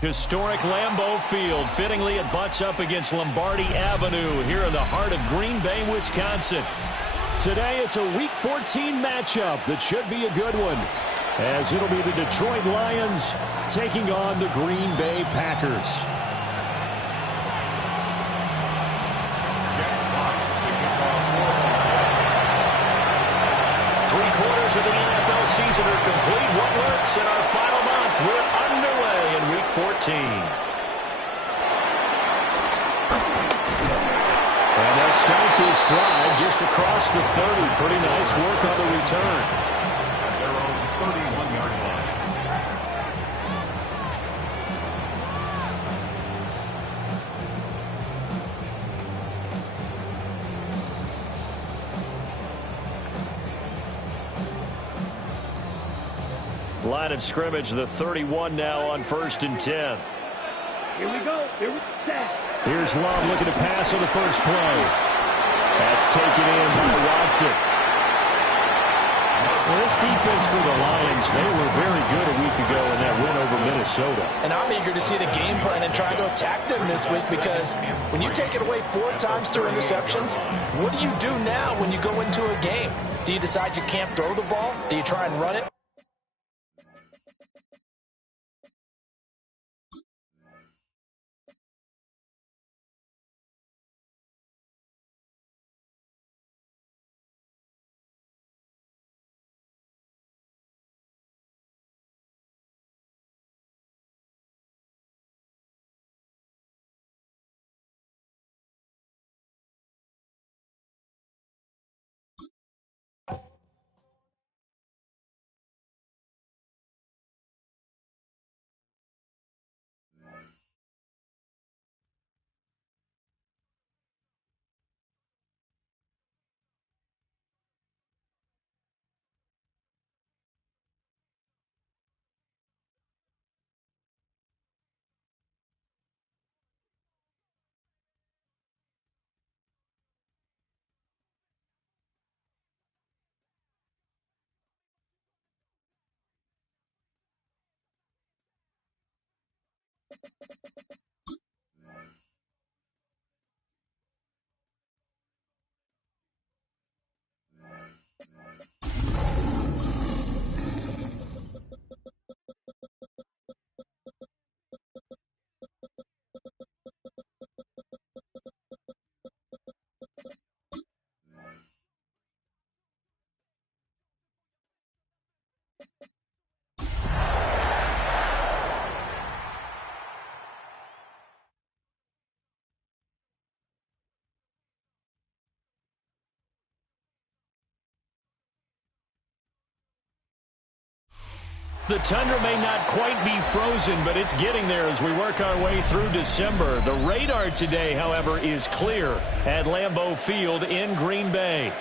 Historic Lambeau Field. Fittingly, it butts up against Lombardi Avenue here in the heart of Green Bay, Wisconsin. Today, it's a Week 14 matchup that should be a good one, as it'll be the Detroit Lions taking on the Green Bay Packers. Three-quarters of the NFL season are complete. What works in our final month? We're underway in Week 14. And they'll start this drive just across the 30. Pretty nice work on the return. At their own 31-yard line. Line of scrimmage, the 31 now on 1st and 10. Here we go. Here we go. Here's Love looking to pass on the first play. That's taken in by Watson. Well, this defense for the Lions, they were very good a week ago in that win over Minnesota. And I'm eager to see the game plan and try to attack them this week, because when you take it away 4 times through interceptions, what do you do now when you go into a game? Do you decide you can't throw the ball? Do you try and run it? The tundra may not quite be frozen, but it's getting there as we work our way through December. The radar today, however, is clear at Lambeau Field in Green Bay.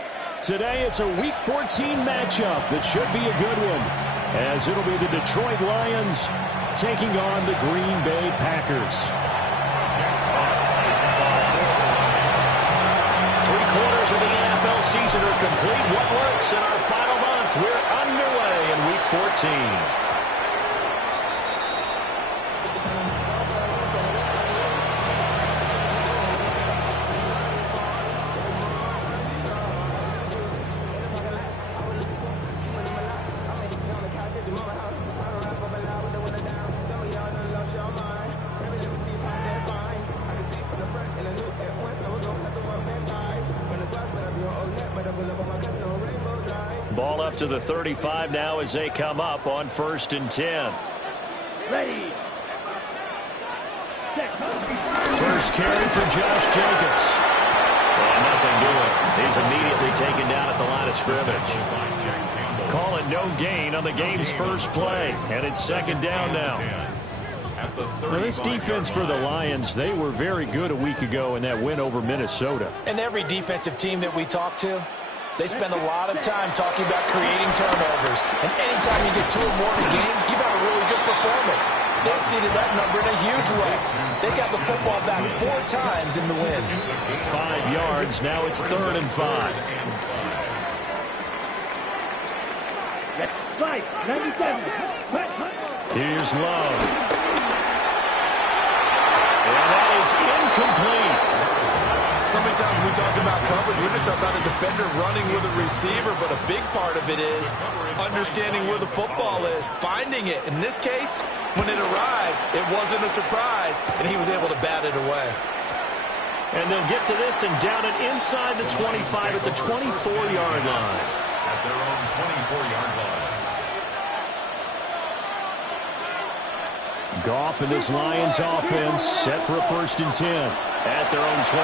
Today, it's a Week 14 matchup that should be a good one, as it'll be the Detroit Lions taking on the Green Bay Packers. Three-quarters of the NFL season are complete. What works in our final month? We're underway in Week 14. Ball up to the 35 now as they come up on 1st and 10. Ready. First carry for Josh Jacobs. Well, nothing doing. He's immediately taken down at the line of scrimmage. Call it no gain on the game's first play, and it's 2nd down now. Now, this defense for the Lions, they were very good a week ago in that win over Minnesota. And every defensive team that we talk to, they spend a lot of time talking about creating turnovers. And anytime you get 2 or more in a game, you've had a really good performance. They exceeded that number in a huge way. They got the football back 4 times in the win. 5 yards. Now it's 3rd and 5. That's right. 97. Here's Love. And that is incomplete. So many times when we talk about coverage, we're just talking about a defender running with a receiver, but a big part of it is understanding where the football is, finding it. In this case, when it arrived, it wasn't a surprise, and he was able to bat it away. And they'll get to this and down it inside the 25 at the 24-yard line. At their own 24-yard line. Goff and this Lions offense set for a 1st and 10 at their own 24.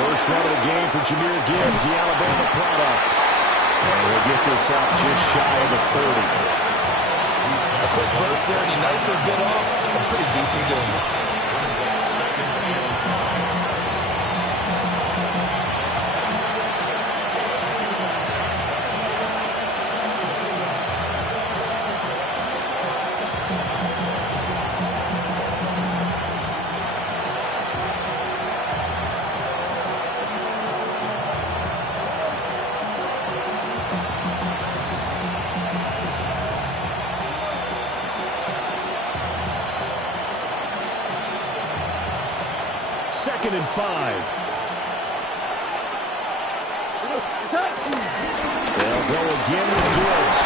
First run of the game for Jahmyr Gibbs, the Alabama product. And we'll get this up just shy of the 30. A quick burst there, and he nicely bit off a pretty decent game. Second and 5. They'll go again with Gibbs.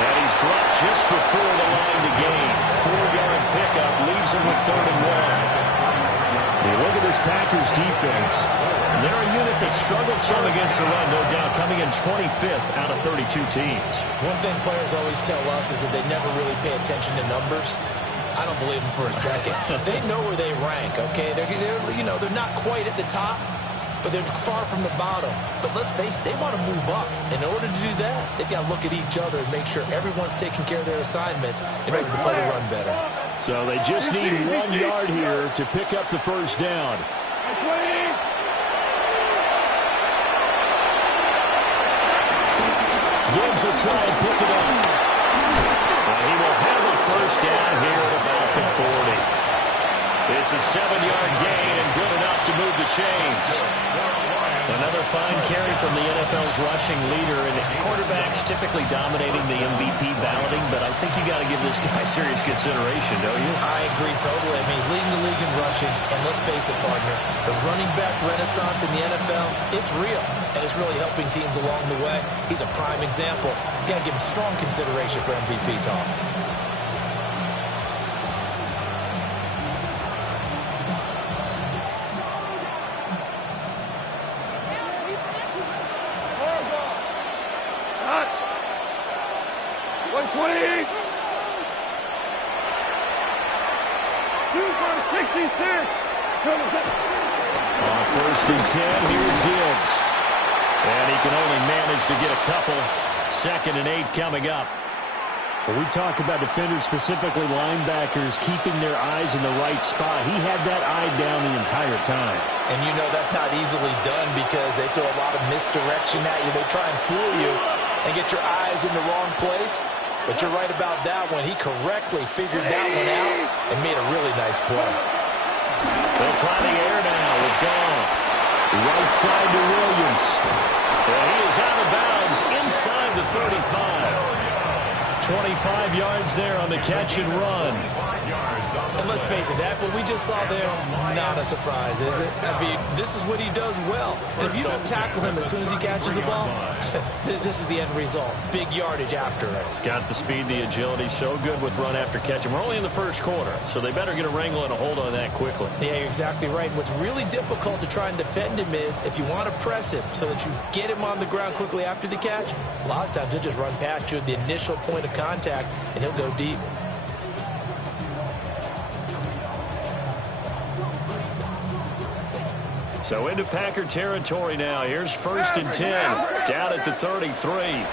And he's dropped just before the line to gain. 4-yard pickup leaves him with 3rd and 1. You look at this Packers defense. They're a unit that struggled some against the run, no doubt, coming in 25th out of 32 teams. One thing players always tell us is that they never really pay attention to numbers. I don't believe them for a second. They know where they rank, okay? They're not quite at the top, but they're far from the bottom. But let's face it, they want to move up. In order to do that, they've got to look at each other and make sure everyone's taking care of their assignments in order to play the run better. So they just need 1 yard here to pick up the 1st down. Gibbs will try and pick it up. And he will have a 1st down here at about the 40. It's a 7-yard gain and good enough to move the chains. Another fine carry from the NFL's rushing leader, and quarterbacks typically dominating the MVP balloting, but I think you got to give this guy serious consideration, don't you? I agree totally. I mean, he's leading the league in rushing, and let's face it, partner, the running back renaissance in the NFL, it's real, and it's really helping teams along the way. He's a prime example. Got to give him strong consideration for MVP talk. On 1st and 10, here's Gibbs. And he can only manage to get a couple. 2nd and 8 coming up. When we talk about defenders, specifically linebackers, keeping their eyes in the right spot, he had that eye down the entire time. And you know that's not easily done because they throw a lot of misdirection at you. They try and fool you and get your eyes in the wrong place. But you're right about that one. He correctly figured that one out and made a really nice play. They'll try the air now with Goff. Right side to Williams. And he is out of bounds inside the 35. 25 yards there on the catch and run. And let's face it, that what we just saw there, not a surprise, is it? I mean, this is what he does well. And if you don't tackle him as soon as he catches the ball, this is the end result. Big yardage after it. Got the speed, the agility, so good with run after catch. And we're only in the 1st quarter, so they better get a wrangle and a hold on that quickly. Yeah, you're exactly right. And what's really difficult to try and defend him is if you want to press him so that you get him on the ground quickly after the catch, a lot of times he'll just run past you at the initial point of contact, and he'll go deep. So into Packer territory now. Here's 1st and 10. Down at the 33. And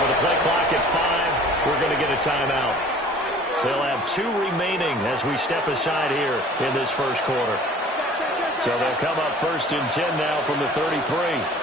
with the play clock at 5, we're going to get a timeout. They'll have 2 remaining as we step aside here in this 1st quarter. So they'll come up 1st and 10 now from the 33.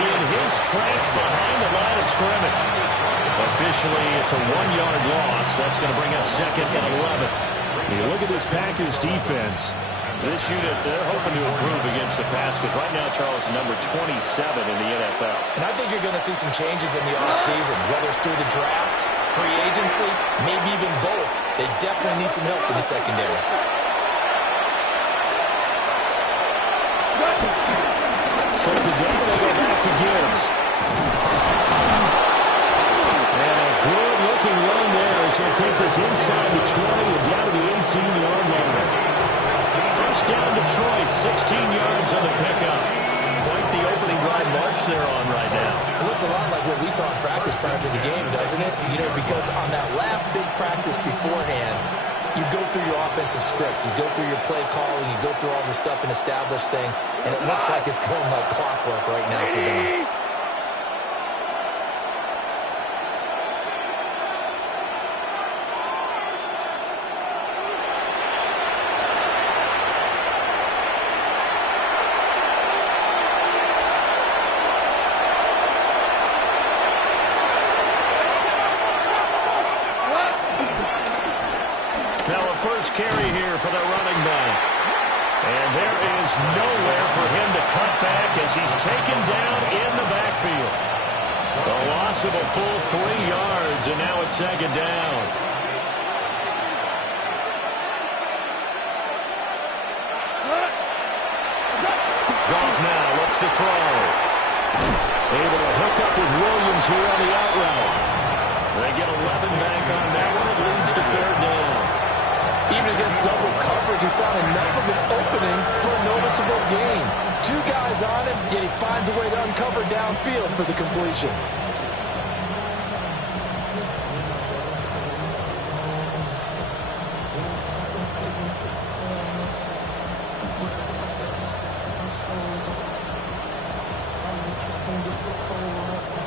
in his tracks behind the line of scrimmage. Officially, it's a 1-yard loss. That's going to bring up 2nd and 11. You look at this Packers defense. This unit, they're hoping to improve against the pass because right now, Charles, number 27 in the NFL. And I think you're going to see some changes in the offseason, whether it's through the draft, free agency, maybe even both. They definitely need some help in the secondary. So today they go back to Gibbs. And a good-looking run there as he'll take this inside the 20 and down to the 18-yard line. First down, Detroit, 16 yards on the pickup. Quite the opening drive march they're on right now. It looks a lot like what we saw in practice prior to the game, doesn't it? You know, because on that last big practice beforehand, you go through your offensive script, you go through your play calling, you go through all the stuff and establish things, and it looks like it's going like clockwork right now for them. First carry here for the running back. And there is nowhere for him to cut back as he's taken down in the backfield. A loss of a full 3 yards, and now it's 2nd down. Goff now looks to throw. Able to hook up with Williams here on the out route. They get 11 back on that one. It leads to 3rd down. Even against double coverage, he found enough of an opening for a noticeable gain. 2 guys on him, yet he finds a way to uncover downfield for the completion.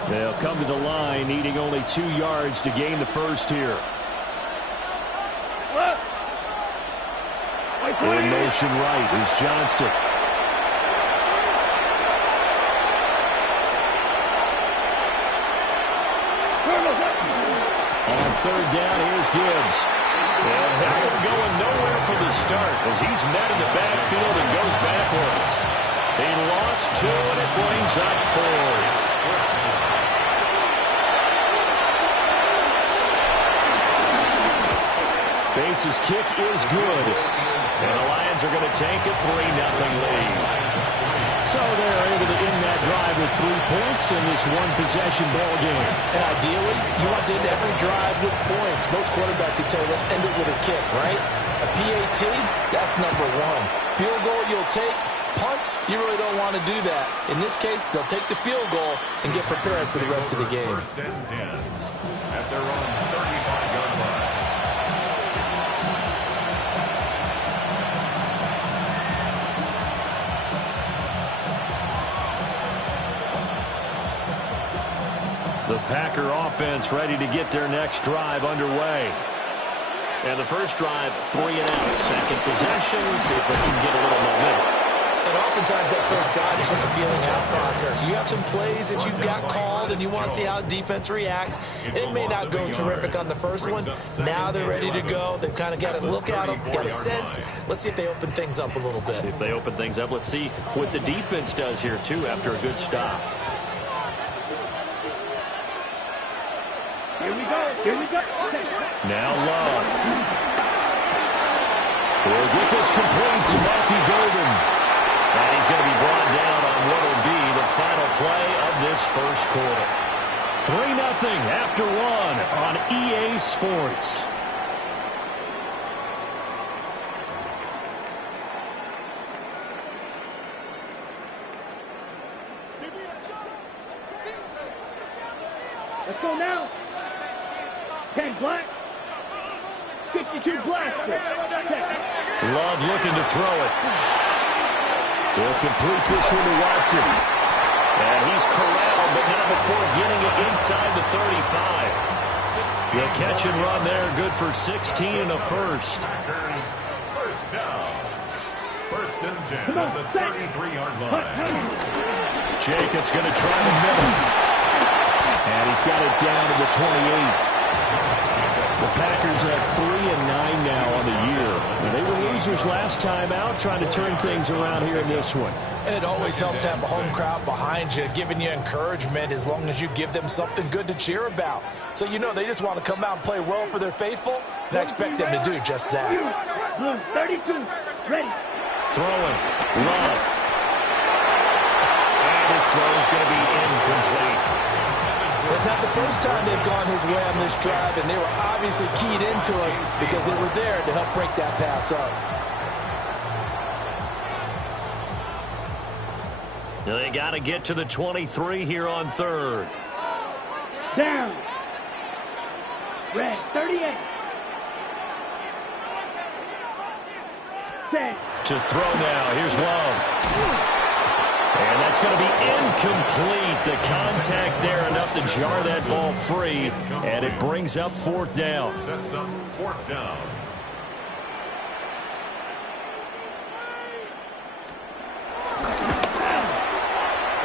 They'll come to the line, needing only 2 yards to gain the first here. In motion right is Johnston. On 3rd down, here's Gibbs. And that one going nowhere from the start as he's met in the backfield and goes backwards. He lost 2, and it brings up 4th. Bates' kick is good. And the Lions are going to take a 3-0 lead. So they're able to end that drive with 3 points in this one-possession ball game. And ideally, you want to end every drive with points. Most quarterbacks, you tell us, end it with a kick, right? A PAT, that's number 1. Field goal you'll take. Punts, you really don't want to do that. In this case, they'll take the field goal and get prepared for the rest of the game. 1st and 10 at their own 35-yard line. The Packer offense ready to get their next drive underway. And the first drive, 3 and out. Second possession, see if they can get a little momentum. And oftentimes that first drive is just a feeling out process. You have some plays that you've got called and you want to see how defense reacts. It may not go terrific on the first one. Now they're ready to go. They've kind of got a look at them, got a sense. Let's see if they open things up a little bit. See if they open things up. Let's see what the defense does here, too, after a good stop. Here we go. Here we go. Now Love. We'll get this complete to Matthew Golden. And he's going to be brought down on what will be the final play of this first quarter. 3-0 after 1 on EA Sports. Let's go now. 10 black. 52 black. Love looking to throw it. He'll complete this one to Watson. And he's corralled, but not before getting it inside the 35. The catch and run there, good for 16 and a first. First down. First and 10 at the 33-yard line. Jacobs going to try the middle. And he's got it down to the 28. The Packers have 3-9 now on the year. And they were losers last time out, trying to turn things around here in this one. And it always helps to have a home crowd behind you, giving you encouragement as long as you give them something good to cheer about. So you know they just want to come out and play well for their faithful, and I expect them to do just that. 32, ready. Throwing, Love. And his throw is going to be incomplete. It's not the first time they've gone his way on this drive, and they were obviously keyed into it because they were there to help break that pass up. They got to get to the 23 here on third. Down. Red, 38. Set. To throw now. Here's Love. And that's going to be incomplete. The contact there enough to jar that ball free. And it brings up fourth down. Sets up fourth down.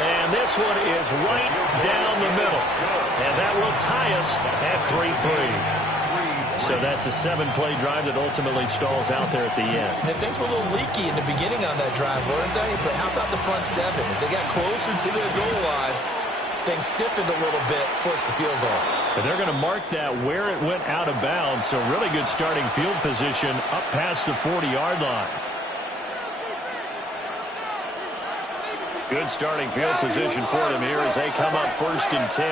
And this one is right down the middle. And that will tie us at 3-3. So that's a 7-play drive that ultimately stalls out there at the end. And things were a little leaky in the beginning on that drive, weren't they? But how about the front seven? As they got closer to their goal line, things stiffened a little bit, forced the field goal. But they're going to mark that where it went out of bounds. So really good starting field position up past the 40-yard line. Good starting field position for them here as they come up 1st and 10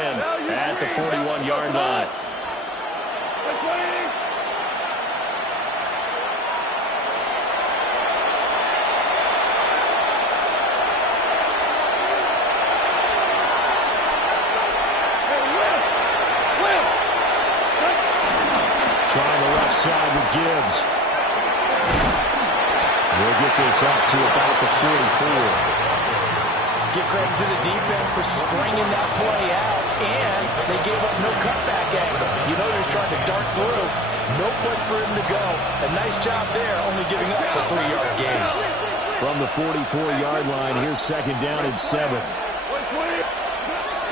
at the 41-yard line. Trying the left side with Gibbs. We'll get this up to about the 44. Give credit to the defense for stringing that play out, and they gave up no cutback angle. You know they're just trying to dart through. No place for him to go. A nice job there, only giving up a 3-yard gain. From the 44-yard line, here's 2nd down and 7.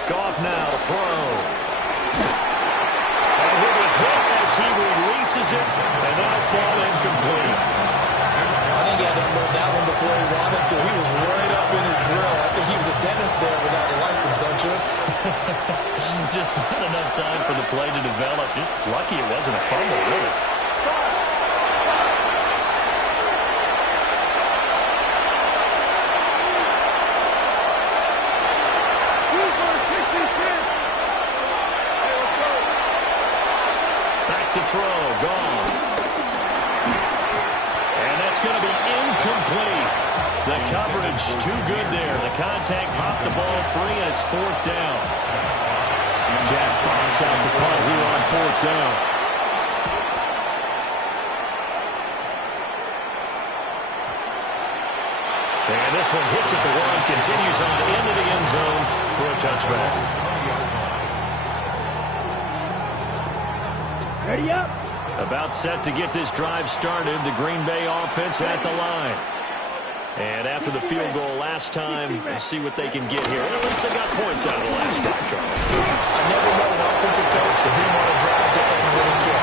Goff now to throw. And he'll be hit as he releases it, and that'll fall incomplete. I think he had to unload that one before he wanted to. He was right up in his grill. I think he was a dentist there without a license, don't you? Just not enough time for the play to develop. Just lucky it wasn't a fumble, really. Back to throw, gone. And that's going to be incomplete. The coverage too good there. The contact popped the ball free, and it's 4th down. Jack Fox out to punt here on 4th down. And this one hits at the 1, continues on into the end zone for a touchback. Ready up. About set to get this drive started. The Green Bay offense at the line. And after the field goal last time, we'll see what they can get here. At least they got points out of the last drive, Charles. I never met an offensive coach that didn't want to drive to end with a kick.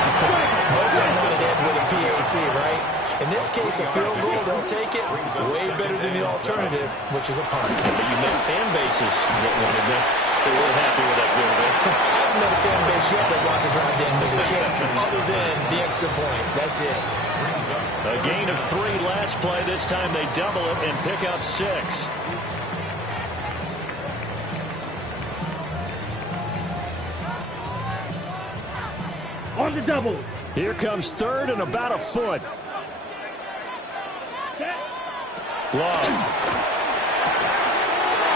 Most of them want to end with a PAT, right? In this case, a field goal, they'll take it way better than the alternative, which is a punt. But you met fan bases that wanted that. They weren't happy with that field goal. I haven't met a fan base yet that wants to drive to end with a kick, other than the extra point. That's it. A gain of 3 last play. This time they double it and pick up 6. On the double. Here comes 3rd and about a foot. Set. Love.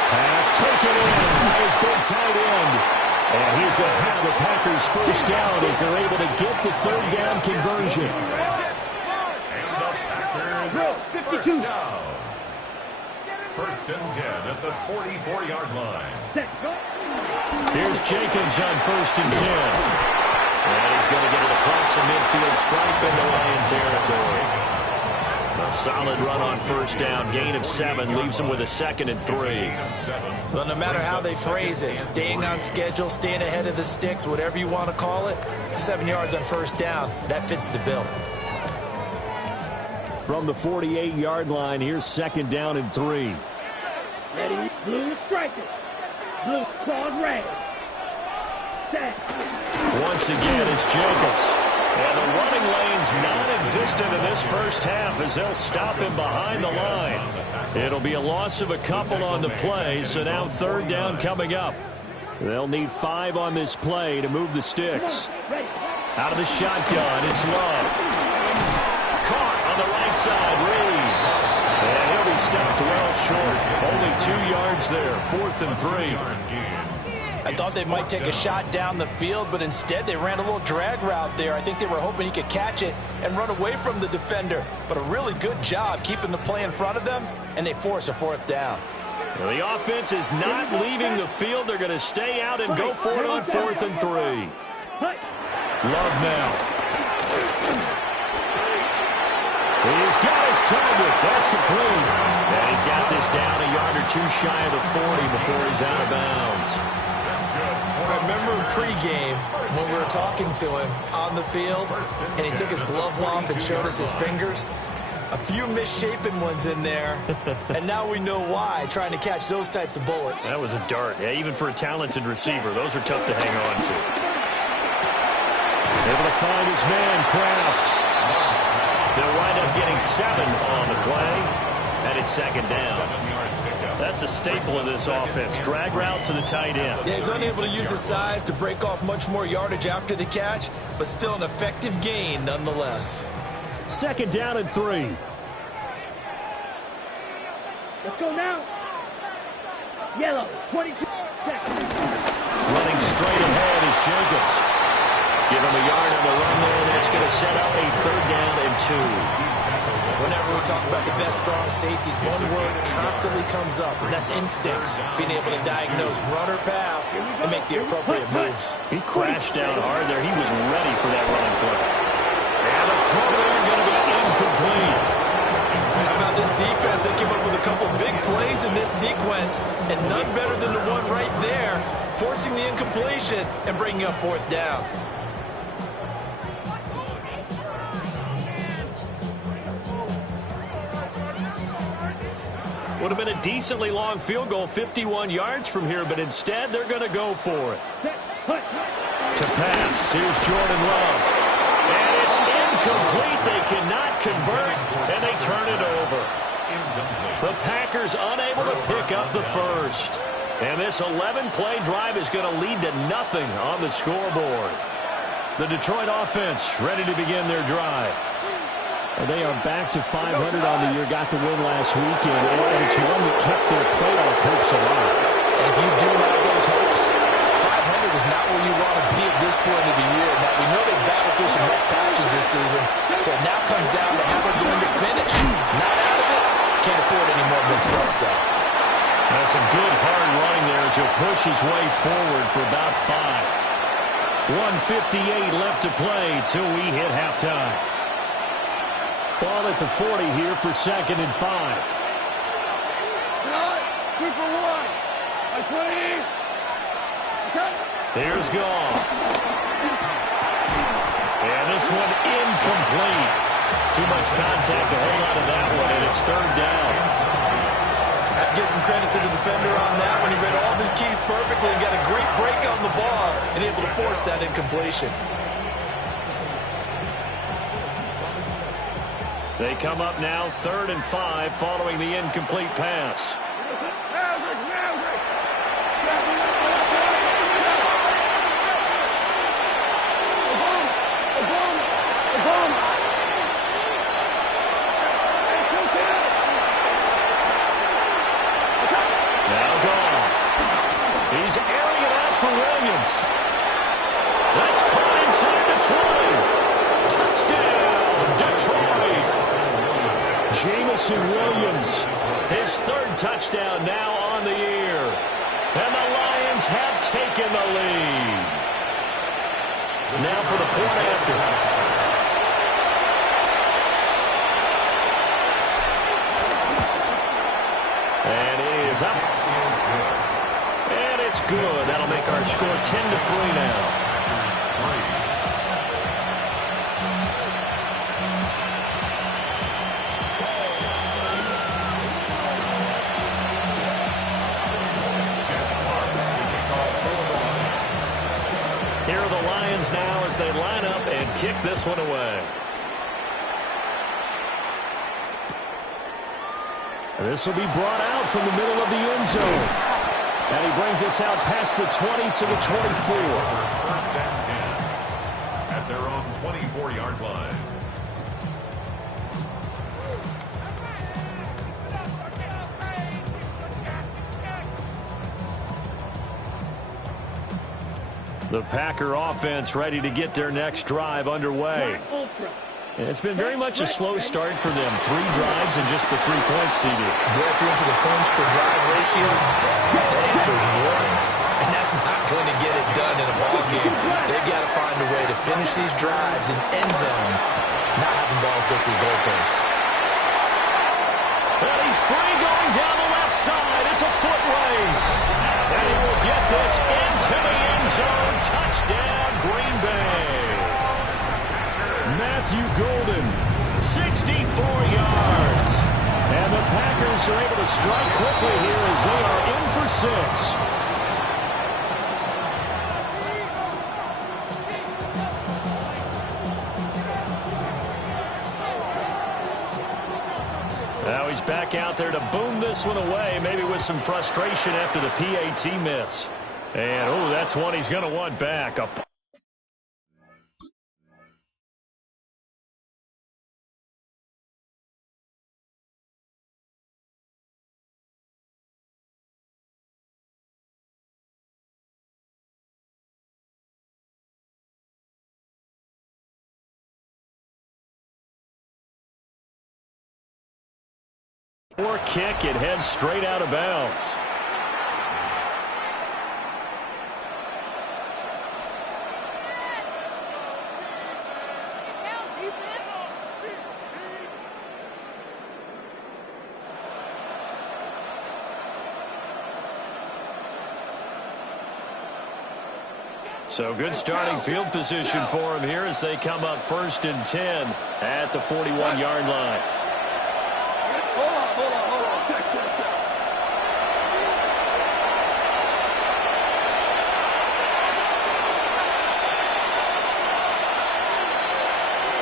Pass taken in by his big tight end. And he's going to have the Packers first down as they're able to get the 3rd down conversion. First down. 1st and 10 at the 44-yard line. Set. Go. Here's Jacobs on 1st and 10. And he's going to get it across the midfield stripe into Lion territory. A solid run on first down. Gain of 7 leaves them with a 2nd and 3. Well, no matter how they phrase it, staying on schedule, staying ahead of the sticks, whatever you want to call it, 7 yards on first down, that fits the bill. From the 48-yard line, here's 2nd down and 3. Ready, blue striker. Blue claws red. Set. Once again, it's Jacobs. And the running lane's non-existent in this first half as they'll stop him behind the line. It'll be a loss of a couple on the play, so now 3rd down coming up. They'll need 5 on this play to move the sticks. Out of the shotgun, it's Love. Caught on the right side, Reed. And he'll be stopped well short. Only 2 yards there, 4th and 3. I thought they might take a shot down the field, but instead they ran a little drag route there. I think they were hoping he could catch it and run away from the defender. But a really good job keeping the play in front of them, and they force a 4th down. Well, the offense is not leaving the field. They're going to stay out and go for it on 4th and 3. Love now. He's got his target. That's complete. And he's got this down a yard or 2 shy of the 40 before he's out of bounds. I remember pregame when we were talking to him on the field, and he took his gloves off and showed us his fingers. A few misshapen ones in there, and now we know why, trying to catch those types of bullets. That was a dart. Yeah, even for a talented receiver, those are tough to hang on to. Able to find his man, Kraft. They'll wind up getting 7 on the play, and it's 2nd down. That's a staple of this offense. Drag route to the tight end. Yeah, he's unable to use his size to break off much more yardage after the catch, but still an effective gain nonetheless. 2nd down and 3. Let's go now. Yellow, 22 seconds. Running straight ahead is Jacobs. Give him a yard on the run there, and it's going to set up a 3rd down and 2. Whenever we talk about the best strong safeties, one word constantly comes up, and that's instincts. Being able to diagnose run or pass and make the appropriate moves. He crashed down hard there. He was ready for that running play. And the throw there going to be incomplete. How about this defense? They came up with a couple big plays in this sequence, and none better than the one right there, forcing the incompletion and bringing up 4th down. Would have been a decently long field goal, 51 yards from here, but instead they're going to go for it. To pass, here's Jordan Love. And it's incomplete. They cannot convert, and they turn it over. The Packers unable to pick up the first. And this 11-play drive is going to lead to nothing on the scoreboard. The Detroit offense ready to begin their drive. They are back to 500 on the year, got the win last weekend, and it's one that kept their playoff hopes alive. And if you do have those hopes, 500 is not where you want to be at this point of the year. Now, we know they've battled through some rough patches this season, so it now comes down to how they're going to finish. Not out of it. Can't afford any more missteps, though. That's some good hard running there as he'll push his way forward for about 5. 1:58 left to play till we hit halftime. Ball at the 40 here for 2nd and 5. 2 for 1. By 20. Here's Goff. And this one incomplete. Too much contact to hold on to that one, and it's 3rd down. I have to give some credit to the defender on that when he read all of his keys perfectly and got a great break on the ball and able to force that incompletion. They come up now 3rd and 5 following the incomplete pass. Now Goff. He's airing it out for Williams. That's caught inside the 20. Touchdown, Detroit. Jamison Williams, his 3rd touchdown now on the year. And the Lions have taken the lead. Now for the point after. is up. And it's good. That'll make our score 10-3 now. Here are the Lions now as they line up and kick this one away. This will be brought out from the middle of the end zone. And he brings us out past the 20 to the 24. First and 10 at their own 24-yard line. The Packer offense ready to get their next drive underway. And it's been very much a slow start for them. 3 drives and just the 3 points seeded. If you're into the points per drive ratio, the answer is 1. And that's not going to get it done in a ball game. They've got to find a way to finish these drives in end zones, not having balls go through goalposts. Well, he's free going down the left side. It's a foot race. And he will get this into the end zone. Touchdown, Green Bay. Matthew Golden, 64 yards. And the Packers are able to strike quickly here as they are in for 6. Now he's back out there to boom this one away, maybe with some frustration after the PAT miss. And, oh, that's one he's going to want back. Poor kick, it heads straight out of bounds. So good starting field position for him here as they come up 1st and 10 at the 41-yard line. Hold on.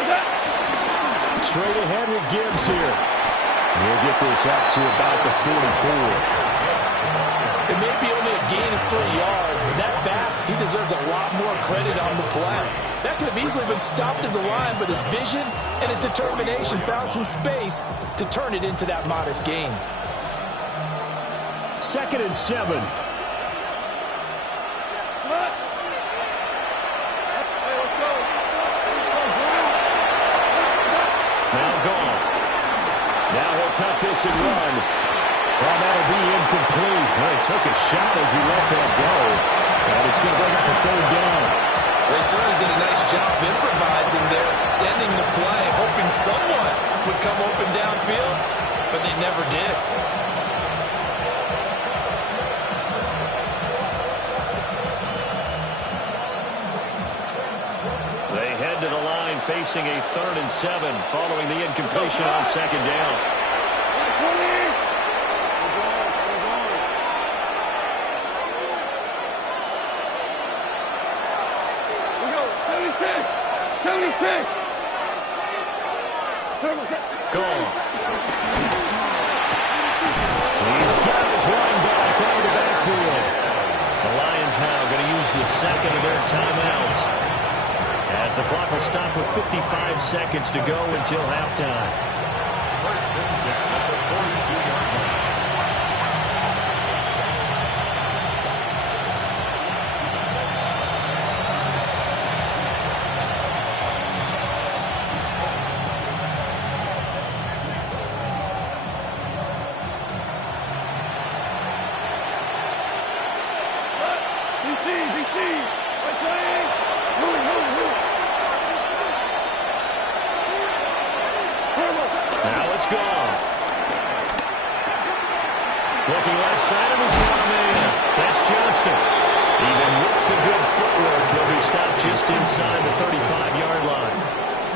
Check. Straight ahead with Gibbs here. We'll get this up to about the 44. It may be only a gain of 3 yards, but that back, he deserves a lot more credit on the play. That could have easily been stopped at the line, but his vision and his determination found some space to turn it into that modest gain. 2nd and 7. Now gone. Now he'll tuck this and run. Well, that'll be incomplete. Well, he took a shot as he let that go. And it's going to bring up a 3rd down. They certainly did a nice job improvising there, extending the play, hoping someone would come open downfield, but they never did. They head to the line facing a 3rd and 7 following the incompletion on 2nd down. Gone. He's got his running back out of the backfield. The Lions now going to use the 2nd of their timeouts as the clock will stop with 55 seconds to go until halftime. 1st and 10 at the 42-yard line. Looking left inside of his man. That's Johnston. Even with the good footwork, he'll be stopped just inside the 35-yard line.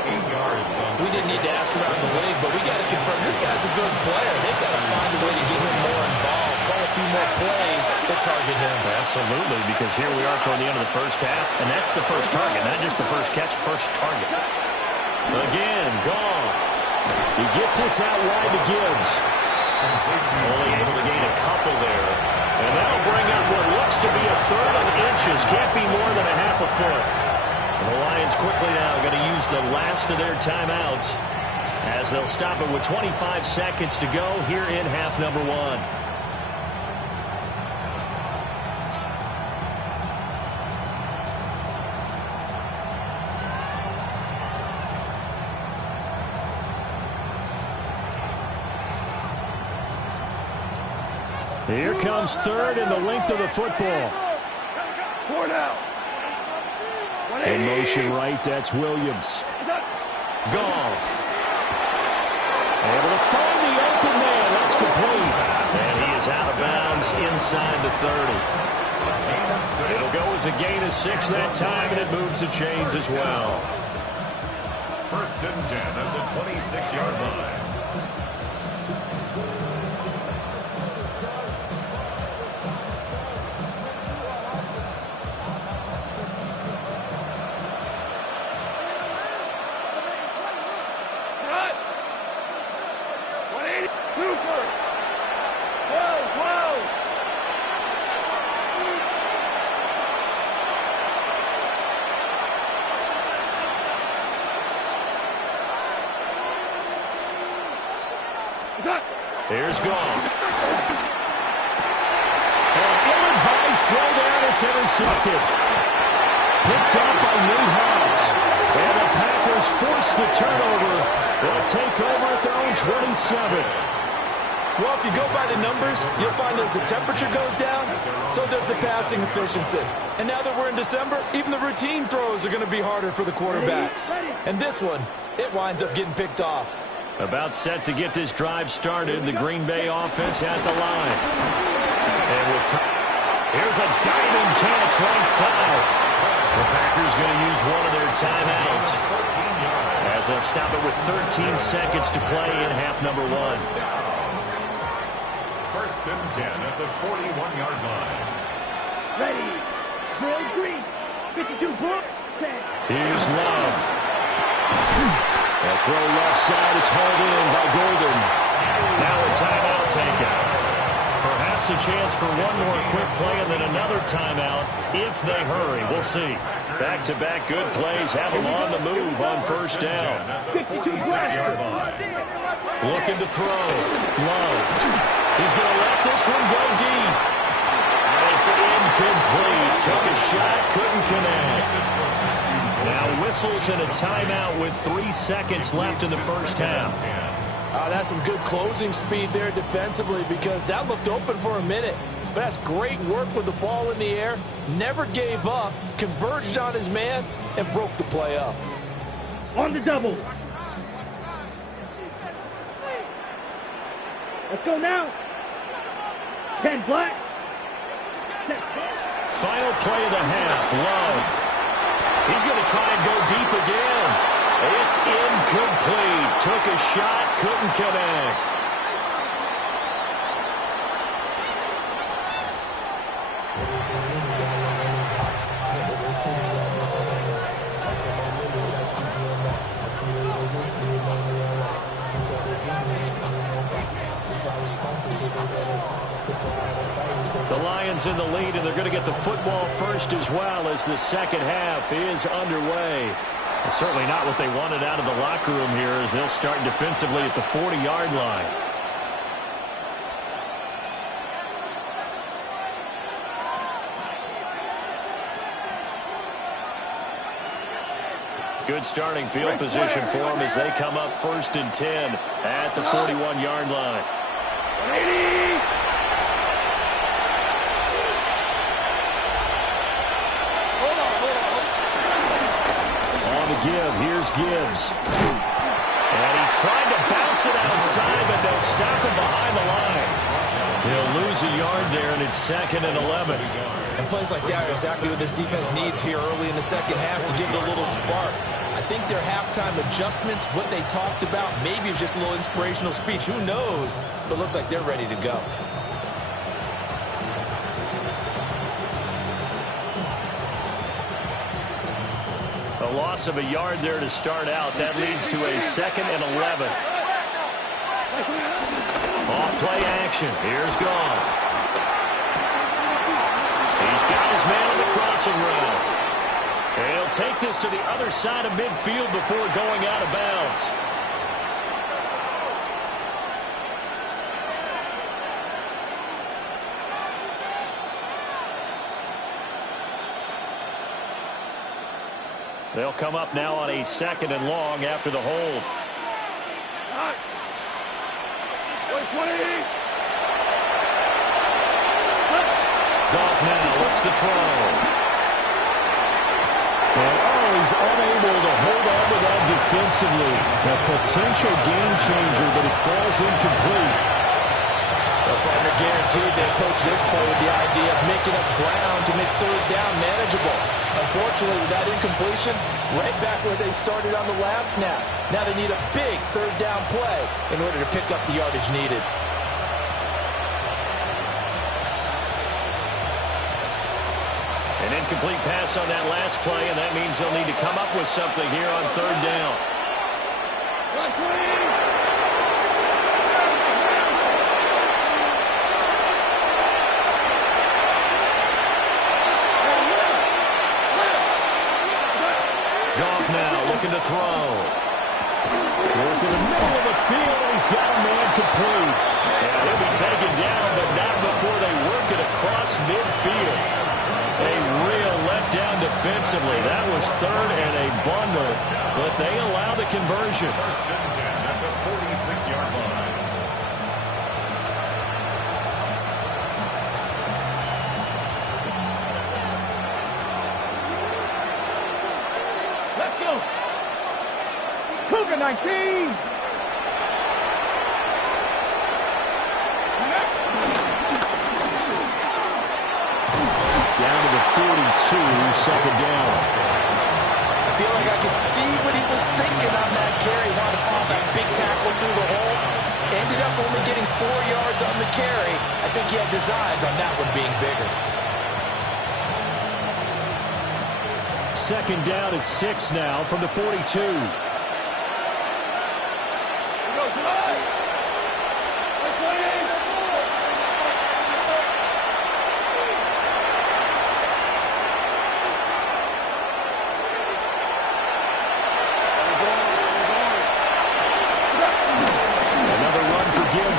8 yards on. We didn't need to ask around the league, but we got to confirm this guy's a good player. They've got to find a way to get him more involved, call a few more plays that target him. Absolutely, because here we are toward the end of the first half, and that's the first target, not just the first catch, first target. Again, Goff. He gets this out wide to Gibbs. Only able to gain a couple there. And that'll bring up what looks to be a third of inches. Can't be more than a half a foot. And the Lions quickly now going to use the last of their timeouts as they'll stop it with 25 seconds to go here in half number 1. Here comes third and the length of the football. 4 now. In motion right, that's Williams. Goff. Able to find the open man. That's complete. And he is out of bounds inside the 30. It'll go as a gain of 6 that time, and it moves the chains as well. First and 10 at the 26-yard line. Here's Goff. An ill-advised throw there, and it's intercepted. Picked up by Newhouse. And the Packers force the turnover. They'll take over at their own 27. Well, if you go by the numbers, you'll find as the temperature goes down, so does the passing efficiency. And now that we're in December, even the routine throws are going to be harder for the quarterbacks. And this one, it winds up getting picked off. About set to get this drive started, the Green Bay offense at the line. And with here's a diving catch right side. The Packers going to use one of their timeouts as they'll stop it with 13 seconds to play in half number 1. First and 10 at the 41-yard line. Ready. Drill green. 52 point. Here's Love. A throw left side. It's hauled in by Golden. Now a timeout taken. Perhaps a chance for one more quick play and then another timeout if they hurry. We'll see. Back-to-back good plays have them on the move on first down. 56-yard line. Looking to throw. Love. He's going to let this one go deep. And it's incomplete. Took a shot, couldn't connect. Now whistles and a timeout with 3 seconds left in the first half. That's some good closing speed there defensively because that looked open for a minute. But that's great work with the ball in the air. Never gave up, converged on his man, and broke the play up. On the double. Let's go now. 10 black. Final play of the half. Love. He's going to try and go deep again. It's incomplete. Took a shot, couldn't connect. The Lions in the lead, and they're going to get the football first as well as the second half is underway. It's certainly not what they wanted out of the locker room here as they'll start defensively at the 40-yard line. Good starting field position for them as they come up first and 10 at the 41-yard line. 180. Give. Here's Gibbs. And he tried to bounce it outside, but they'll stop him behind the line. He'll lose a yard there, and it's 2nd and 11. And plays like that are exactly what this defense needs here early in the second half to give it a little spark. I think their halftime adjustments, what they talked about, maybe it's just a little inspirational speech. Who knows? But it looks like they're ready to go. A loss of a yard there to start out. That leads to a 2nd and 11. Off play action. Here's Goff. He's got his man on the crossing route. And he'll take this to the other side of midfield before going out of bounds. They'll come up now on a 2nd and long after the hold. Goff now looks to throw. And he's unable to hold on to that defensively. A potential game changer, but it falls incomplete. The partner guaranteed they approach this play with the idea of making up ground to make 3rd down manageable. Unfortunately, with that incompletion, right back where they started on the last snap. Now they need a big 3rd down play in order to pick up the yardage needed. An incomplete pass on that last play, and that means they'll need to come up with something here on 3rd down. Goff now looking to throw. Work in the middle of the field, and he's got a man complete. And he'll be taken down, but not before they work it across midfield. A real letdown defensively. That was 3rd and a bundle, but they allow the conversion. 1st and 10 at the 46-yard line. Let's go. Cougar 19. Down to the 42, 2nd down. I feel like I could see what he was thinking on that carry. Wanted to follow that big tackle through the hole. Ended up only getting 4 yards on the carry. I think he had designs on that one being bigger. 2nd down at 6 now from the 42.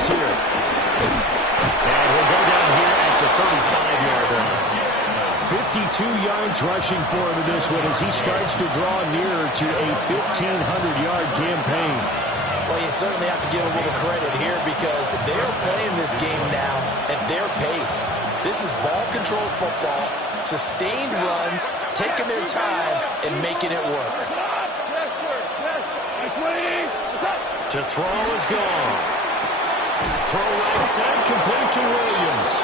Here. And he'll go down here at the 35-yard line. 52 yards rushing for him in this one as he starts to draw nearer to a 1,500-yard campaign. Well, you certainly have to give a little credit here because they're playing this game now at their pace. This is ball-controlled football, sustained runs, taking their time, and making it work. To throw is gone. Throw right side, complete to Williams.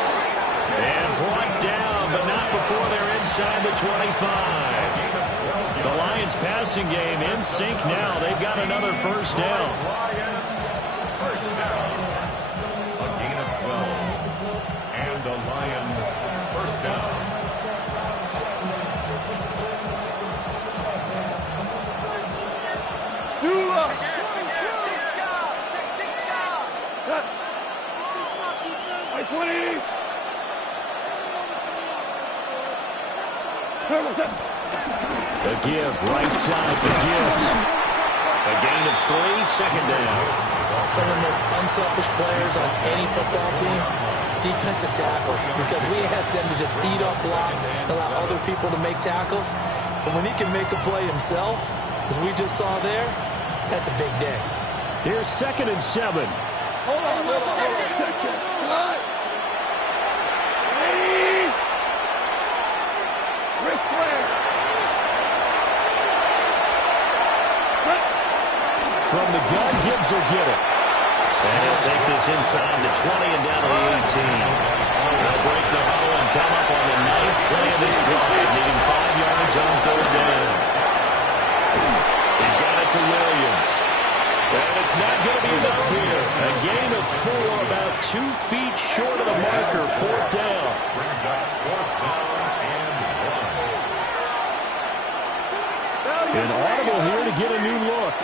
And brought down, but not before they're inside the 25. The Lions passing game in sync now. They've got another 1st down. Lions, 1st down. A gain of 12. And the Lions, 1st down. The give, right side for Gibbs. A gain of 3, 2nd down. Some of the most unselfish players on any football team, defensive tackles, because we ask them to just eat up blocks and allow other people to make tackles. But when he can make a play himself, as we just saw there, that's a big day. Here's 2nd and 7. Hold on. From the gun, Gibbs will get it. And he'll take this inside the 20 and down to the 18. They'll break the huddle and come up on the 9th play of this drive, needing 5 yards on 3rd down. He's got it to Williams. And it's not going to be enough here. A gain of 4, about 2 feet short of the marker, 4th down. Brings up 4th down and 1. An audible here to get a new look.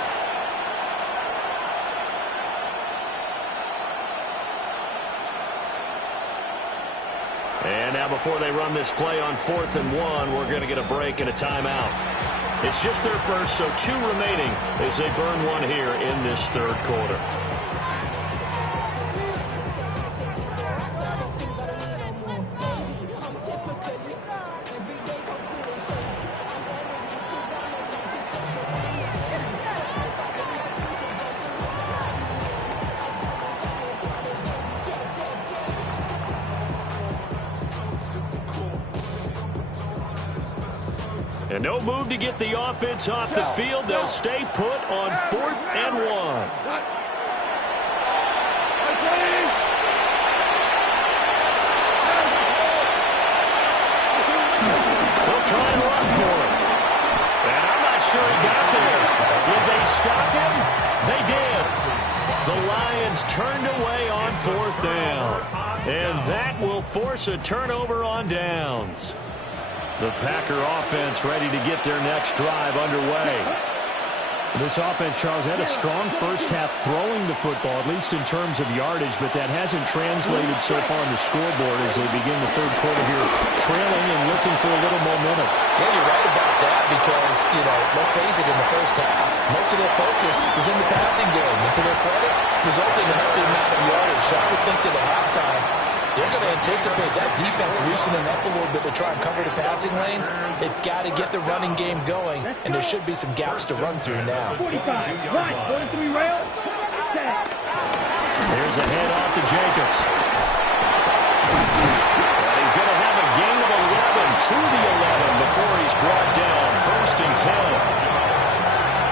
And now before they run this play on 4th and 1, we're going to get a break and a timeout. It's just their first, so 2 remaining as they burn 1 here in this 3rd quarter. And no move to get the offense off the field. They'll stay put on 4th and 1. They'll try and run for it. And I'm not sure he got there. Did they stop him? They did. The Lions turned away on 4th down. And that will force a turnover on downs. The Packer offense ready to get their next drive underway. This offense, Charles, had a strong first half throwing the football, at least in terms of yardage, but that hasn't translated so far on the scoreboard as they begin the 3rd quarter here, trailing and looking for a little momentum. Yeah, you're right about that because, let's face it, in the first half, most of their focus was in the passing game. And to their credit, resulting in a healthy amount of yardage. So I would think that at halftime, they're going to anticipate that defense loosening up a little bit to try and cover the passing lanes. They've got to get the running game going, and there should be some gaps to run through now. 45, right, 43 rail. There's a handoff to Jacobs. And he's going to have a gain of 11 to the 11 before he's brought down. 1st and 10.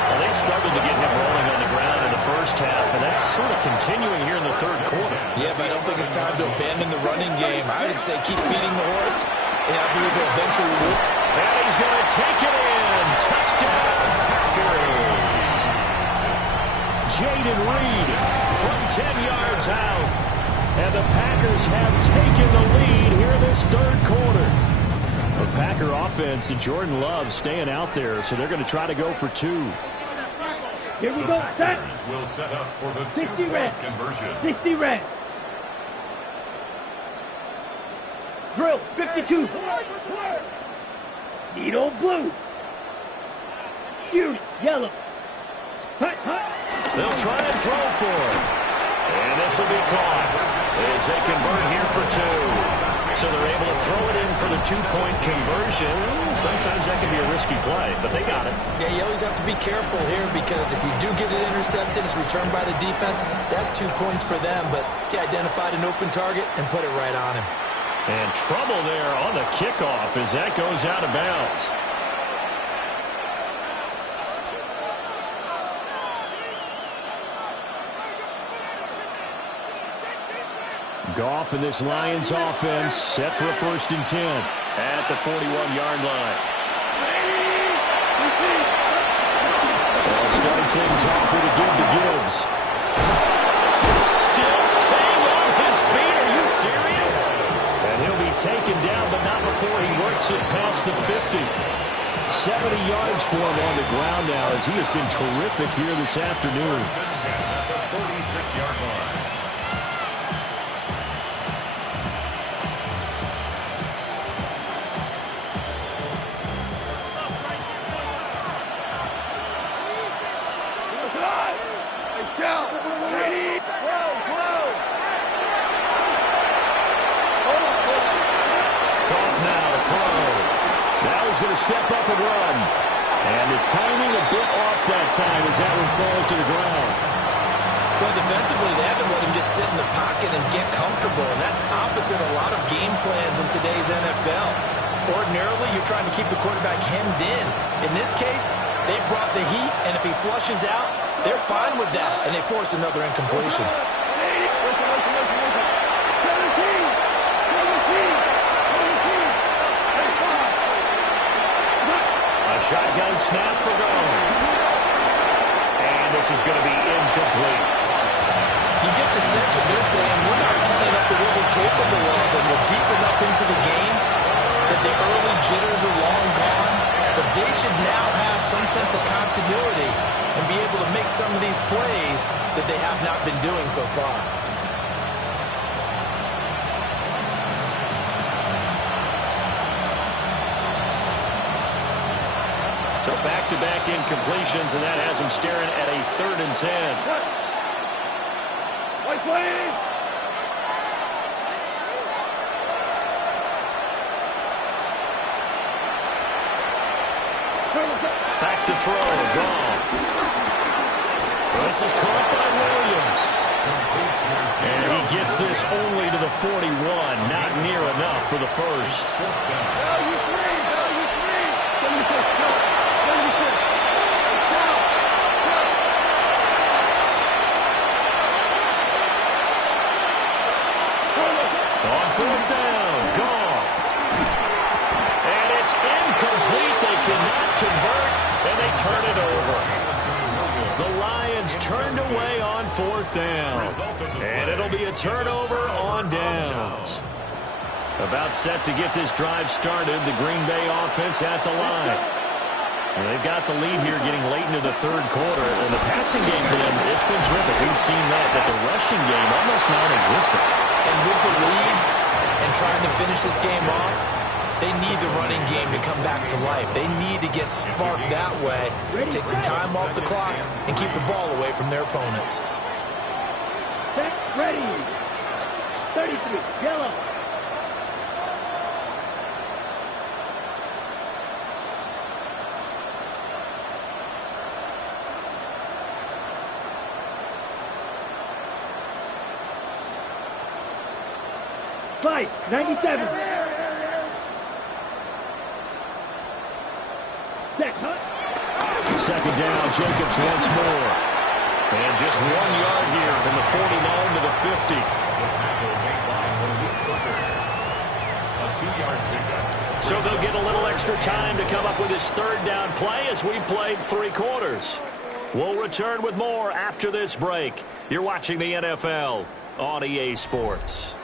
Well, they struggled to get him rolling on the ground in the first half, and that's sort of continuing here in the 3rd quarter. Yeah, but I don't think it's time to abandon the running game. I would say keep feeding the horse, and I believe he'll eventually will. And he's going to take it in. Touchdown, Packers. Jaden Reed from 10 yards out. And the Packers have taken the lead here in this 3rd quarter. The Packer offense and Jordan Love staying out there, so they're going to try to go for 2. Here we go, set. Will set up for the 60 red. conversion. 60 red. Drill, 52. Needle blue. Shoot, yellow. Hut, hut. They'll try and throw for it. And this will be caught as they convert here for 2. So they're able to throw it in for the 2-point conversion. Sometimes that can be a risky play, but they got it. Yeah, you always have to be careful here because if you do get it intercepted, it's returned by the defense, that's 2 points for them. But he identified an open target and put it right on him. And trouble there on the kickoff as that goes out of bounds. Goff in this Lions offense set for a 1st and 10 at the 41-yard line. They'll start things off with a give to Gibbs. Still staying on his feet. Are you serious? And he'll be taken down, but not before he works it past the 50. 70 yards for him on the ground now as he has been terrific here this afternoon. 10 at the 46-yard line. Going to step up and run. And the timing a bit off that time as that one falls to the ground. Well, defensively, they haven't let him just sit in the pocket and get comfortable, and that's opposite a lot of game plans in today's NFL. Ordinarily, you're trying to keep the quarterback hemmed in. In this case, they brought the heat, and if he flushes out, They're fine with that, and they force another incompletion. A shotgun snap for goal. And this is going to be incomplete. You get the sense that they're saying we're not playing up to what we're capable of, and we're deep enough into the game that the early jitters are long gone, but they should now have some sense of continuity and be able to make some of these plays that they have not been doing so far. So back-to-back incompletions, and that has them staring at a 3rd and 10. White flag! Back to throw, Goff. This is caught by Williams. And he gets this only to the 41, not near enough for the first. Value three! 76, go! 76! On 4th down, Goff. And it's incomplete. They cannot convert, and they turn it over. The Lions turned away on 4th down. And it'll be a turnover on downs. About set to get this drive started, the Green Bay offense at the line. And they've got the lead here getting late into the 3rd quarter. And the passing game for them, it's been terrific. We've seen that the rushing game almost non-existent. And with the lead and trying to finish this game off, they need the running game to come back to life. They need to get sparked that way, take some time off the clock, and keep the ball away from their opponents. Set, ready! 33, yellow! Fight, 97. Set, hut. 2nd down, Jacobs once more. And just 1 yard here from the 49 to the 50. A 2-yard pickup. So they'll get a little extra time to come up with his 3rd down play as we've played 3 quarters. We'll return with more after this break. You're watching the NFL on EA Sports.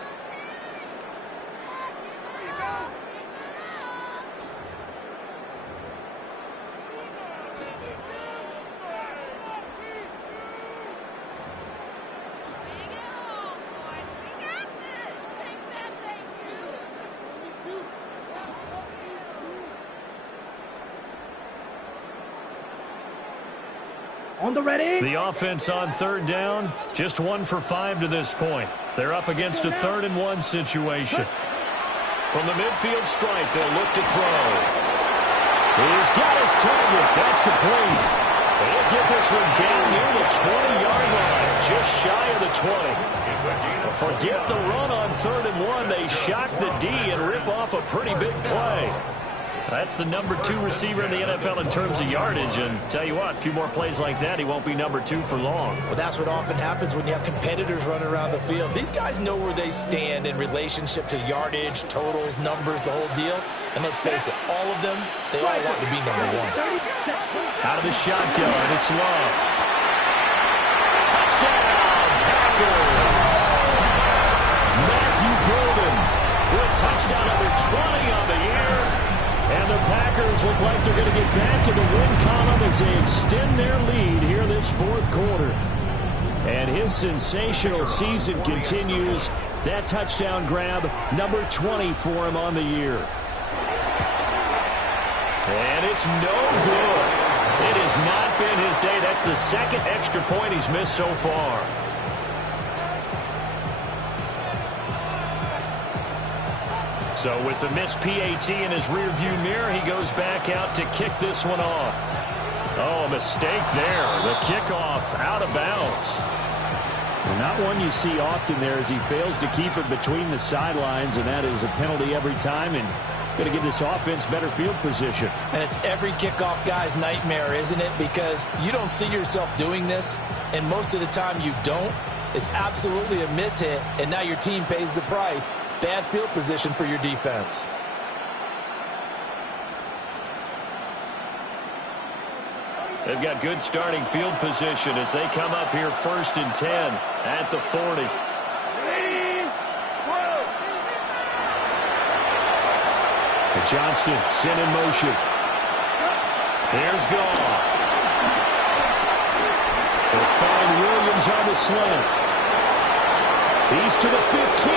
On the ready. The offense on 3rd down, just 1 for 5 to this point. They're up against a 3rd and 1 situation. From the midfield stripe, they'll look to throw. He's got his target. That's complete. They'll get this one down near the 20-yard line, just shy of the 20. Forget the run on 3rd and 1. They shock the D and rip off a pretty big play. That's the number 2 receiver in the NFL in terms of yardage. And tell you what, a few more plays like that, he won't be number 2 for long. Well, that's what often happens when you have competitors running around the field. These guys know where they stand in relationship to yardage, totals, numbers, the whole deal. And let's face it, all of them, they all want to be number 1. Out of the shotgun, it's Love. Touchdown, Packers! Matthew Golden with touchdown number 20 on the year. And the Packers look like they're going to get back in the win column as they extend their lead here this 4th quarter. And his sensational season continues. That touchdown grab, number 20 for him on the year. And it's no good. It has not been his day. That's the 2nd extra point he's missed so far. So with the missed PAT in his rearview mirror, he goes back out to kick this one off. Oh, a mistake there. The kickoff out of bounds. Not one you see often there as he fails to keep it between the sidelines, and that is a penalty every time. And Going to give this offense better field position. And it's every kickoff guy's nightmare, isn't it? Because you don't see yourself doing this, and most of the time you don't. It's absolutely a mishit, and now your team pays the price. Bad field position for your defense. They've got good starting field position as they come up here 1st and 10 at the 40. Johnston sent in motion. Here's Goff. They'll find Williams on the slant. He's to the 15.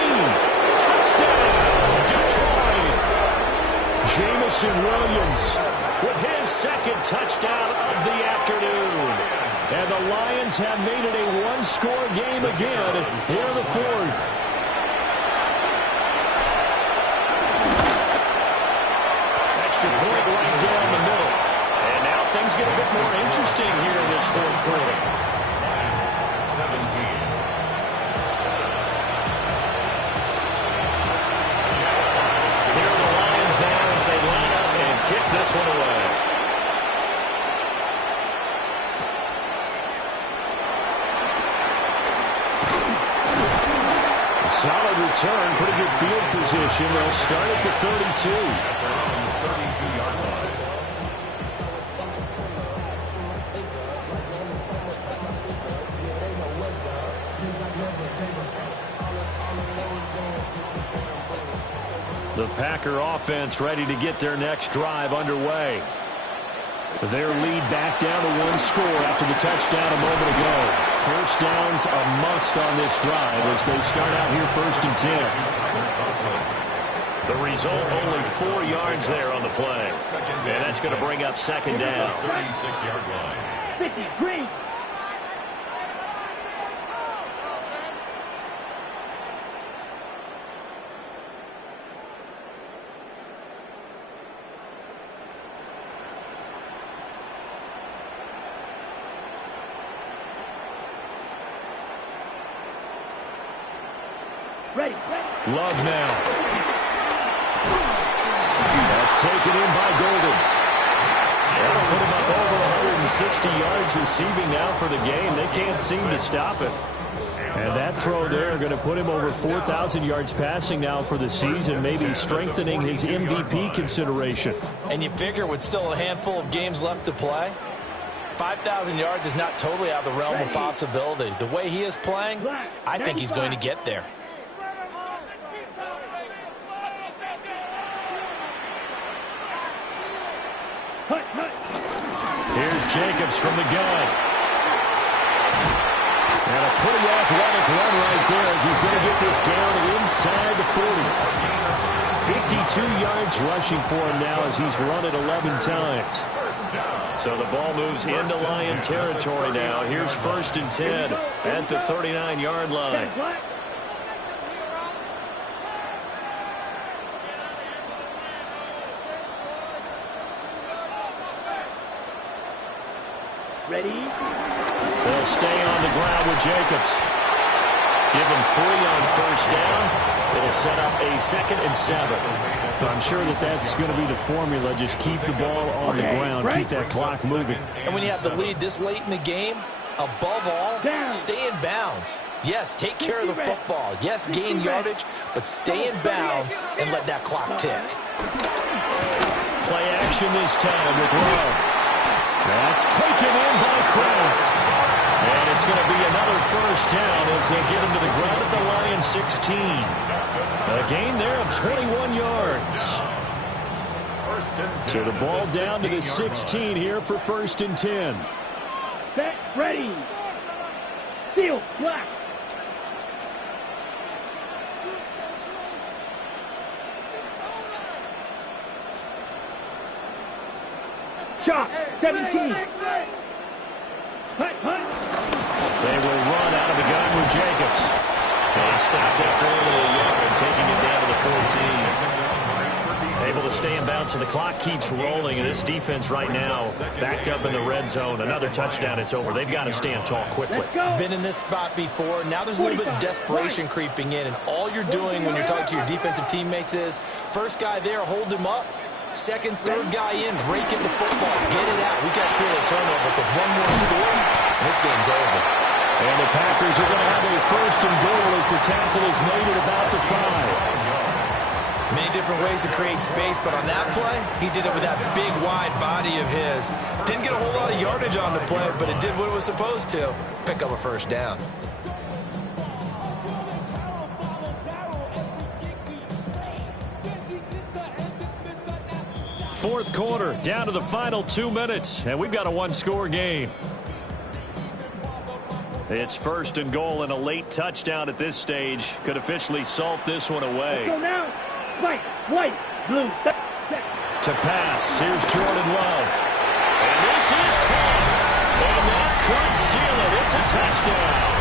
Touchdown, Detroit. Jamison Williams With his second touchdown of the afternoon. And the Lions have made it a one-score game again here in the 4th. Extra point right down the middle. And now things get a bit more interesting here in this 4th quarter. 17. Here are the Lions now as they line up and kick this one away. Solid return, pretty good field position. They'll start at the 32. At their own 32-yard line. The Packer offense ready to get their next drive underway. Their lead back down to one score after the touchdown a moment ago. First down's a must on this drive as they start out here 1st and 10. The result, only 4 yards there on the play. And that's going to bring up 2nd down. 36-yard line. 50, green. Ready. Love now. That's taken in by Golden. That'll put him up over 160 yards receiving now for the game. They can't seem to stop it. And that throw there going to put him over 4,000 yards passing now for the season, maybe strengthening his MVP consideration. And you figure with still a handful of games left to play, 5,000 yards is not totally out of the realm of possibility. The way he is playing, I think he's going to get there. Here's Jacobs from the gun. And a pretty athletic run right there as he's going to get this down inside the 40. 52 yards rushing for him now as he's run it 11 times. So the ball moves into Lion territory now. Here's 1st and 10 at the 39-yard line. Ready. They'll stay on the ground with Jacobs. Give him 3 on 1st down. It'll set up a 2nd and 7. I'm sure that that's going to be the formula. Just keep the ball on the ground. Keep that clock moving. And when you have the lead this late in the game, above all, stay in bounds. Yes, take care of the football. Yes, gain yardage, but stay in bounds and let that clock tick. Play action this time with Love. That's taken in by Kraft. And it's going to be another 1st down as they get him to the ground at the Lions 16. A gain there of 21 yards. So the ball down to the 16 here for 1st and 10. Set. Ready. Field. Black. Shot. 17. Hut. They will run out of the gun with Jacobs. They stopped after only a yard, taking it down to the 14. Able to stay in bounds, so the clock keeps rolling, and this defense right now backed up in the red zone. Another touchdown, it's over. They've got to stand tall quickly. Been in this spot before. Now there's a little bit of desperation creeping in, and all you're doing when you're talking to your defensive teammates is, first guy there, hold him up. Second, third guy in, rake at the football. Get it out. We got to create a turnover because one more score, and this game's over. And the Packers are going to have a first and goal as the tackle is made at about the 5. Many different ways to create space, but on that play, he did it with that big, wide body of his. Didn't get a whole lot of yardage on the play, but it did what it was supposed to. Pick up a first down. Fourth quarter, down to the final 2 minutes, and we've got a one-score game. It's first and goal, and a late touchdown at this stage could officially salt this one away. Let's go now. White, blue. To pass, here's Jordan Love. And this is caught. And that could seal it. It's a touchdown.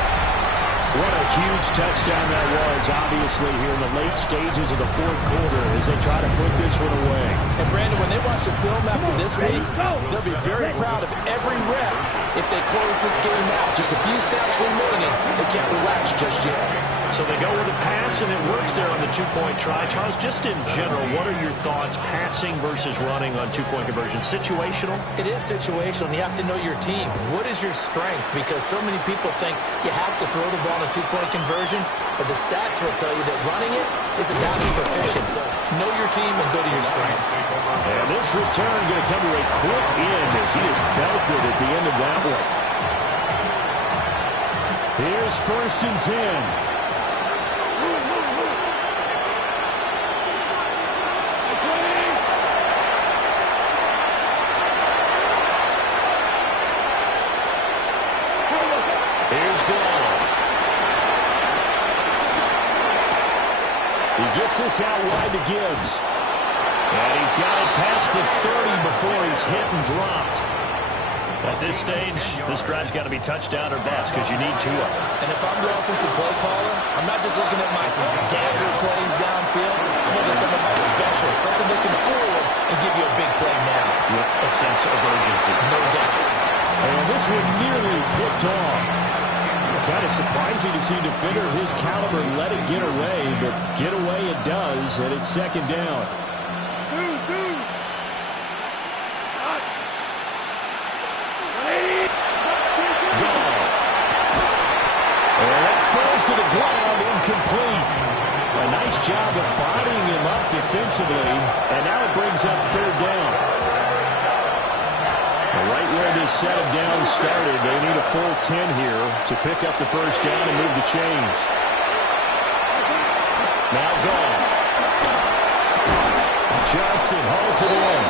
What a huge touchdown that was, obviously, here in the late stages of the fourth quarter as they try to put this one away. And, Brandon, when they watch the film after this week, they'll be very proud of every rep if they close this game out. Just a few snaps remaining. They can't relax just yet. So they go with a pass, and it works there on the two-point try. Charles, just in general, what are your thoughts passing versus running on two-point conversion? Situational? It is situational, and you have to know your team. What is your strength? Because so many people think you have to throw the ball on a two-point conversion, but the stats will tell you that running it is about to be proficient. So know your team and go to your strength. And this return going to come to a quick end as he is belted at the end of that one. Here's first and 10. Gets this out wide to Gibbs. And he's got it past the 30 before he's hit and dropped. At this stage, this drive's got to be touchdown or bust because you need two of them. And if I'm the offensive play caller, I'm not just looking at my dagger plays downfield. I'm looking at some of my specials, something that can fool them and give you a big play now. With a sense of urgency. No doubt. And this one nearly picked off. Kind of surprising to see a defender of his caliber let it get away, but get away it does, and it's second down. Goff. And that falls to the ground, incomplete. A nice job of bodying him up defensively, and now it brings up third down. Right where this set of downs started, they need a full 10 here to pick up the first down and move the chains. Now Goff. Johnston hauls it in.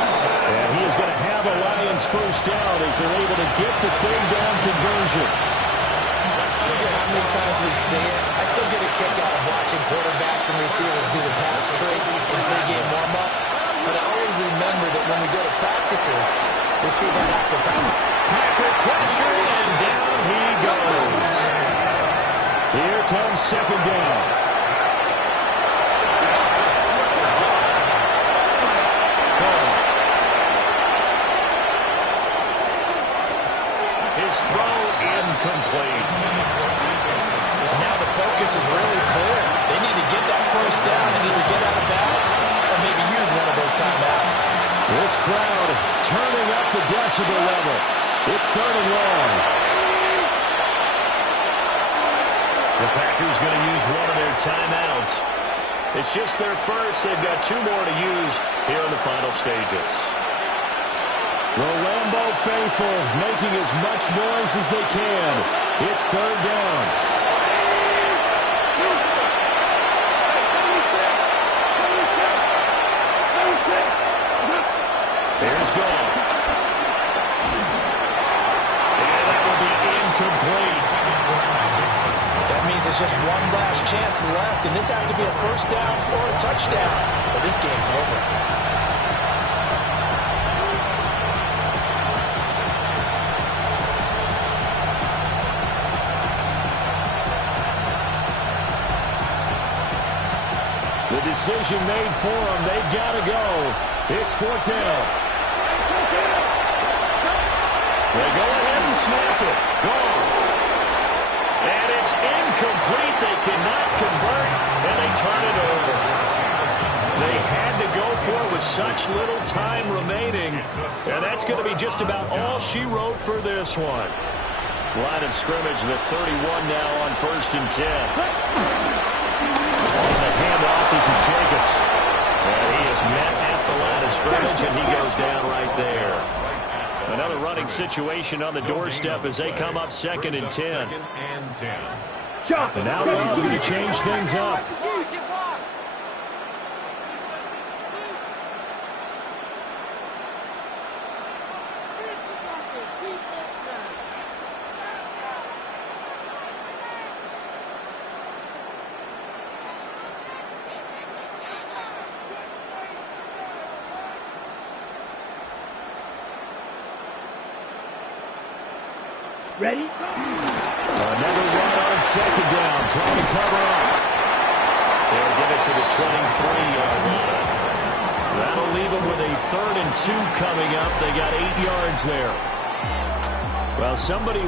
And he is going to have a Lions first down as they're able to get the third down conversion. Look at how many times we see it. I still get a kick out of watching quarterbacks and receivers do the pass trick in pregame warm-up. But I always remember that when we go to practices, we see that after practice. Packer pressure, and down he goes. Here comes second down. His throw incomplete. Now the focus is really clear. They need to get that first down and either get out of bounds or maybe use one of those timeouts. This crowd turning up the decibel level. It's third and long. The Packers going to use one of their timeouts. It's just their first. They've got two more to use here in the final stages. The Lambeau faithful making as much noise as they can. It's third down. There's Goff. And that will be incomplete. That means it's just one last chance left, and this has to be a first down or a touchdown, or this game's over. The decision made for them. They've got to go. It's 4th down. They go ahead and snap it. Gone. And it's incomplete. They cannot convert, and they turn it over. They had to go for it with such little time remaining, and that's going to be just about all she wrote for this one. Line of scrimmage, the 31 now on 1st and 10. On the handoff, this is Jacobs. And he is met at the line of scrimmage, and he goes down right there. Another running situation on the doorstep as they come up 2nd and 10. And now Love going to change things up. Ready? Another run on 2nd down, trying to cover up. They'll give it to the 23-yard line. That'll leave them with a 3rd and 2 coming up. They got 8 yards there. Well, somebody